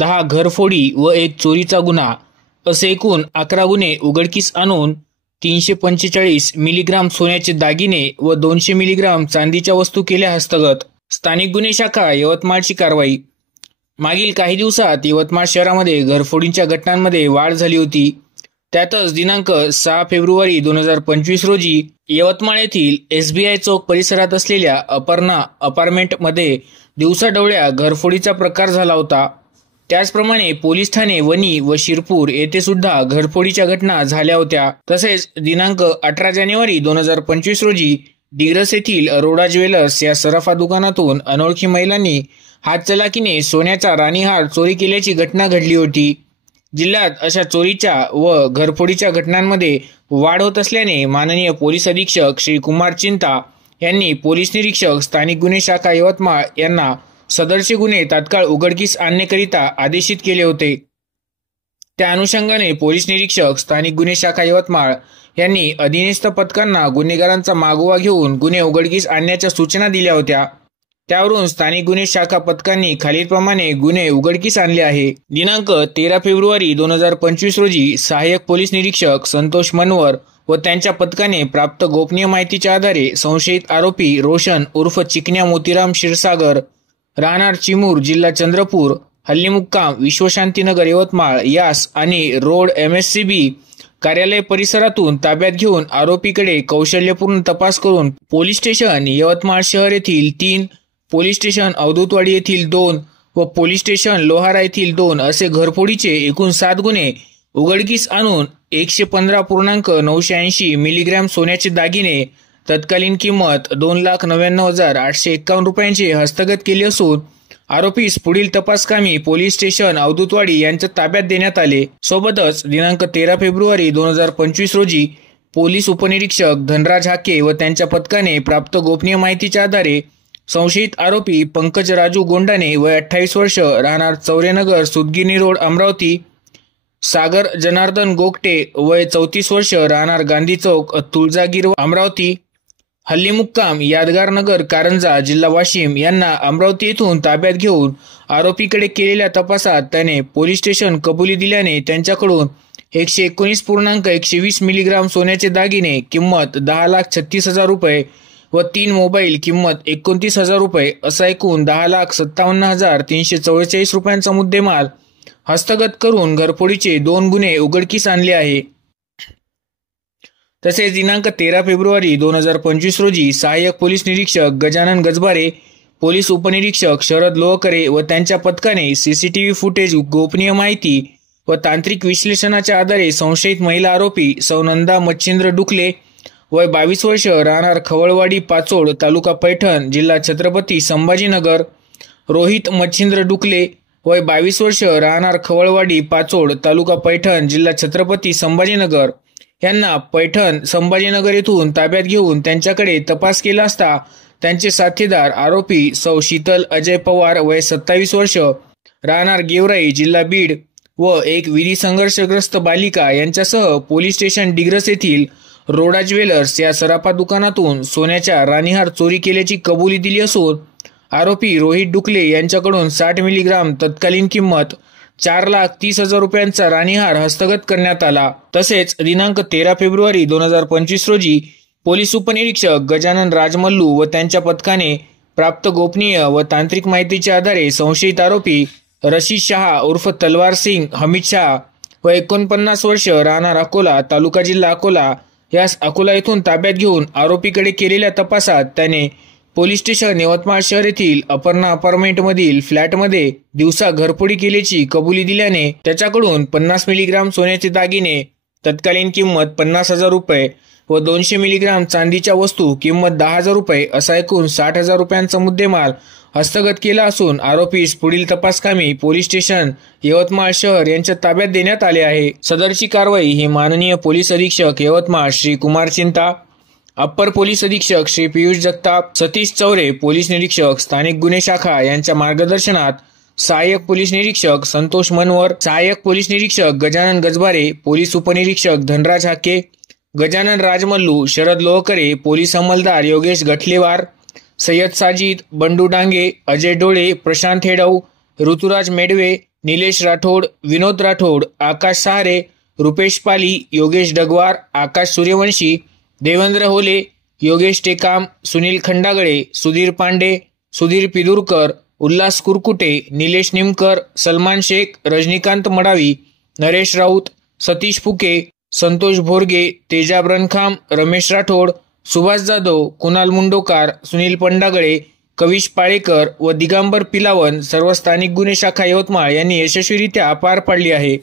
10 घरफोडी व एक चोरीचा गुन्हा असे एकूण 11 गुन्हे उघडकीस आणून 345 मिलीग्राम सोन्याचे दागिने व 200 मिलीग्राम चांदीच्या वस्तू केल्या हस्तगत। स्थानिक गुन्हे शाखा यवतमाळची कारवाई। मागील काही दिवसात यवतमाळ शहरामध्ये घरफोडींच्या घटनांमध्ये वाढ झाली होती। त्यातच दिनांक 6 फेब्रुवारी 2025 रोजी यवतमाळ येथील SBI चौक परिसरात असलेल्या अपर्णा अपार्टमेंटमध्ये दिवसाढवळ्या घरफोडीचा प्रकार झाला होता। त्याचप्रमाणे पोलीस ठाणे वणी व शिरपूर येथे सुद्धा घरफोडीच्या घटना झाल्या होत्या। तसेच दिनांक 18 जानेवारी 2025 रोजी डिग्रस येथील अरोडा ज्वेलर्स या सराफा दुकानातून अनोळखी महिलांनी हातचलाकीने सोन्याचा राणीहार चोरी केल्याची घटना घडली होती। जिल्ह्यात अशा चोरीच्या व घरफोडीच्या घटनांमध्ये वाढ होत असल्याने माननीय पोलीस अधीक्षक श्री कुमार चिंता यांनी पोलीस निरीक्षक स्थानिक गुन्हे शाखा यवतमाळ यांना सदरचे गुन्हे तात्काळ उघडकीस आणण्याकरिता आदेशित केले होते। त्या अनुषंगाने पोलीस निरीक्षक स्थानिक गुन्हे शाखा यवतमाळ यांनी अधीनस्थ पथकांना गुन्हेगारांचा मागोवा घेऊन गुन्हे उघडकीस आणण्याच्या सूचना दिल्या होत्या। त्यावरून स्थानिक गुन्हे शाखा पथकांनी खालीलप्रमाणे गुन्हे उघडकीस आणले आहे। दिनांक 13 फेब्रुवारी 2025 रोजी सहाय्यक पोलीस निरीक्षक संतोष मनवर व त्यांच्या पथकाने प्राप्त गोपनीय माहितीच्या आधारे संशयित आरोपी रोशन उर्फ चिकन्या मोतीराम क्षीरसागर राहणार चिमूर जिल्हा चंद्रपूर हल्लीमुक्काम विश्वशांतीनगर यवतमाळ यास आणि रोड MSCB कार्यालय परिसरातून ताब्यात घेऊन आरोपीकडे कौशल्यपूर्ण तपास करून पोलीस स्टेशन यवतमाळ शहर येथील 3, पोलीस स्टेशन अवधूतवाडी येथील 2 व पोलीस स्टेशन लोहारा येथील 2 असे घरफोडीचे एकूण 7 गुन्हे उघडकीस आणून 115.980 मिलीग्राम सोन्याचे दागिने तत्कालीन किंमत 2,99,851 रुपयांचे हस्तगत केले असून आरोपीस पुढील तपासकामी पोलीस स्टेशन अवधूतवाडी यांच्या ताब्यात देण्यात आले। सोबतच दिनांक 13 फेब्रुवारी 2025 रोजी पोलीस उपनिरीक्षक धनराज हाके व त्यांच्या पथकाने प्राप्त गोपनीय माहितीच्या आधारे संशयित आरोपी पंकज राजू गोंडाने वय 28 वर्ष राहणार चौरेनगर सुदगिरणी रोड अमरावती, सागर जनार्दन गोगटे वय 34 वर्ष राहणार गांधी चौक तुळजागीर अमरावती, हल्लीमुक्काम यादगार नगर कारंजा जिल्हा वाशिम यांना अमरावती येथून ताब्यात घेऊन आरोपीकडे केलेल्या तपासात त्याने पोलीस स्टेशन कबुली दिल्याने त्यांच्याकडून 119.120 मिलीग्राम सोन्याचे दागिने किंमत 10,36,000 रुपये व 3 मोबाईल किंमत 29,000 रुपये असा एकूण 10,57,344 रुपयांचा मुद्देमाल हस्तगत करून घरफोडीचे 2 गुन्हे उघडकीस आणले आहे। तसेच दिनांक 13 फेब्रुवारी 2025 रोजी सहाय्यक पोलीस निरीक्षक गजानन गजबारे, पोलीस उपनिरीक्षक शरद लोहकरे व त्यांच्या पथकाने CCTV फुटेज गोपनीय माहिती व तांत्रिक विश्लेषणाच्या आधारे संशयित महिला आरोपी सौनंदा मच्छिंद्र डुकले वय 22 वर्ष राहणार खवळवाडी पाचोड तालुका पैठण जिल्हा छत्रपती संभाजीनगर, रोहित मच्छिंद्र डुकले वय 22 वर्ष राहणार खवळवाडी पाचोड तालुका पैठण जिल्हा छत्रपती संभाजीनगर यांना पैठण संभाजीनगर येथून ताब्यात घेऊन त्यांच्याकडे तपास केला असता त्यांचे साथीदार आरोपी सौ शीतल अजय पवार वय 27 वर्ष राहणार गेवराई जिल्हा बीड व एक विधी संघर्षग्रस्त बालिका यांच्यासह पोलीस स्टेशन डिग्रस येथील रोडा ज्वेलर्स या सराफा दुकानातून सोन्याच्या राणीहार चोरी केल्याची कबुली दिली असून आरोपी रोहित डुकले यांच्याकडून 60 मिलीग्राम तत्कालीन किंमत 4,30,000 रुपयांचा राणीहार हस्तगत करण्यात आला। तसेच दिनांक 13 फेब्रुवारी 2025 रोजी पोलीस उपनिरीक्षक गजानन राजमल्लू व त्यांच्या पथकाने प्राप्त गोपनीय व तांत्रिक माहितीच्या आधारे संशयित आरोपी रशीद शहा उर्फ तलवार सिंग हमीद शहा व 49 वर्ष राहणार अकोला तालुका जिल्हा अकोला यास अकोला येथून ताब्यात घेऊन आरोपीकडे केलेल्या तपासात त्याने पोलीस स्टेशन यवतमाळ शहर येथील अपर्णा अपार्टमेंटमधील फ्लॅटमध्ये दिवसा घरफोडी केल्याची कबुली दिल्याने त्याच्याकडून 50 मिलीग्राम सोन्याचे दागिने तत्कालीन किंमत 50,000 रुपये व 200 मिलीग्राम चांदीच्या वस्तू किंमत 10,000 रुपये असा एकूण 60,000 रुपयांचा मुद्देमाल हस्तगत केला असून आरोपीस पुढील तपासकामी पोलीस स्टेशन यवतमाळ शहर यांच्या ताब्यात देण्यात आले आहे। सदरची कारवाई ही माननीय पोलीस अधीक्षक यवतमाळ श्री कुमार चिंता, अप्पर पोलीस अधीक्षक श्री पियुष जगताप, सतीश चौरे पोलीस निरीक्षक स्थानिक गुन्हे शाखा यांच्या मार्गदर्शनात सहाय्यक पोलीस निरीक्षक संतोष मनवर, सहाय्यक पोलीस निरीक्षक गजानन गजबारे, पोलीस उपनिरीक्षक धनराज हाके, गजानन राजमल्लू, शरद लोहकरे, पोलीस अंमलदार योगेश गठलेवार, सय्यद साजिद, बंडू डांगे, अजय डोळे, प्रशांत हेडऊ, ऋतुराज मेडवे, निलेश राठोड, विनोद राठोड, आकाश सहारे, रुपेश पाली, योगेश डगवार, आकाश सूर्यवंशी, देवेंद्र होले, योगेश टेकाम, सुनील खंडागळे, सुधीर पांडे, सुधीर पिदुरकर, उल्हास कुरकुटे, निलेश निमकर, सलमान शेख, रजनीकांत मडावी, नरेश राऊत, सतीश फुके, संतोष भोरगे, तेजाब रणखाम, रमेश राठोड, सुभाष जाधव, कुणाल मुंडोकार, सुनील पंडागळे, कविश पाळेकर व दिगंबर पिलावन सर्व स्थानिक गुन्हे शाखा यवतमाळ यांनी यशस्वीरित्या पार पाडली आहे।